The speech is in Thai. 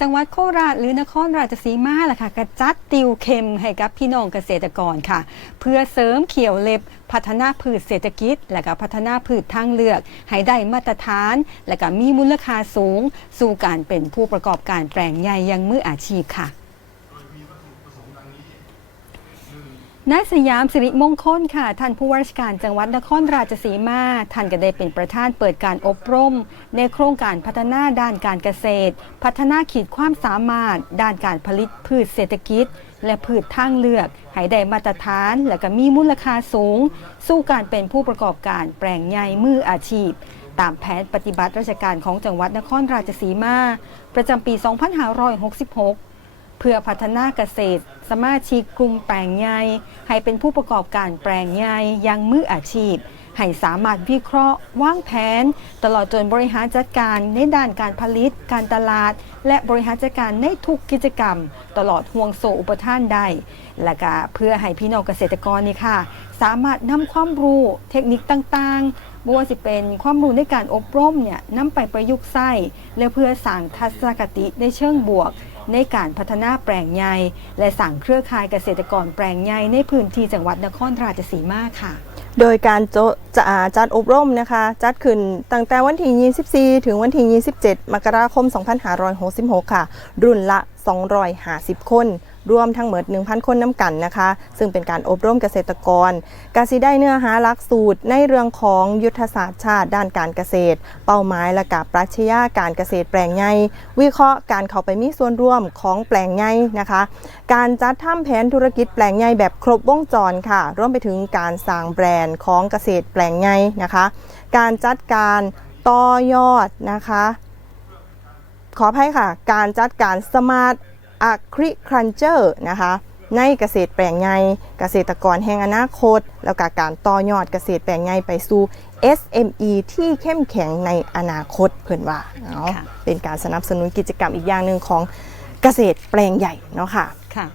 จังหวัดโคราชหรือนครราชสีมาล่ะค่ะกระจัดติวเข็มให้กับพี่น้องเกษตรกรค่ะ เพื่อเสริมเขียวเล็บพัฒนาพืชเศรษฐกิจ และก็พัฒนาพืชทางเลือก ให้ได้มาตรฐาน และก็มีมูลค่าสูง สู่การเป็นผู้ประกอบการแปลงใหญ่ยังมืออาชีพค่ะ นายสยามสิริมงคลค่ะ ท่านผู้ว่าราชการจังหวัดนครราชสีมา ท่านก็ได้เป็นประธานเปิดการอบรม ในโครงการพัฒนาด้านการเกษตร พัฒนาขีดความสามารถ ด้านการผลิตพืชเศรษฐกิจ และพืชทางเลือกให้ได้มาตรฐาน และก็มีมูลค่าสูง สู้การเป็นผู้ประกอบการแปลงใหญ่มืออาชีพ ตามแผนปฏิบัติราชการของจังหวัดนครราชสีมา ประจำปี 2566 เพื่อพัฒนาเกษตร สมาชิกกลุ่มแปลงใหญ่ให้เป็นผู้ประกอบการแปลงใหญ่ยังมืออาชีพ ให้สามารถวิเคราะห์วางแผน ตลอดจนบริหารจัดการในด้านการผลิต การตลาด และบริหารจัดการในทุกกิจกรรม ตลอดห่วงโซ่อุปทานใดและก็เพื่อให้พี่น้องเกษตรกรนี่ค่ะ สามารถนำความรู้เทคนิคต่างๆบ่ว่าสิเป็นความรู้ในการอบรมเนี่ยนำไปประยุกต์ใช้และเพื่อสร้างทัศนคติในเชิงบวกในการพัฒนาแปลงใหญ่และสั่งเครือข่ายเกษตรกรแปลงใหญ่ในพื้นที่จังหวัดนครราชสีมาค่ะ โดยการจจะจัดอบรมนะคะ จัดขึ้นตั้งแต่วันที่ 24 ถึงวันที่ 27 มกราคม 2566 ค่ะ รุ่นละ 250 คน รวมทั้งหมด 1,000 คนน้ำกันนะคะ ซึ่งเป็นการอบรมเกษตรกรกาสิได้เนื้อหาหลักสูตร ในเรื่องของยุทธศาสตร์ชาติด้านการเกษตร เป้าหมายและกับปรัชญาการเกษตรแปลงใหญ่วิเคราะห์การเข้าไปมีส่วนร่วมของแปลงใหญ่นะคะ การจัดทำแผนธุรกิจแปลงใหญ่แบบครบวงจรค่ะ รวมไปถึงการสร้างแบรนด์ของเกษตรแปลงใหญ่นะคะ การจัดการต่อยอดนะคะ ขออภัยค่ะ การจัดการสมาร์ทอะคริคันเจอร์นะคะในเกษตรแปลงใหญ่เกษตรกรแห่งอนาคต แล้วก็การต่อยอดเกษตรแปลงใหญ่ไปสู่ SME ที่เข้มแข็งในอนาคตเพื่อนว่าเนาะค่ะเป็นการสนับสนุนกิจกรรมอีกอย่างหนึ่งของเกษตรแปลงใหญ่เนาะค่ะค่ะ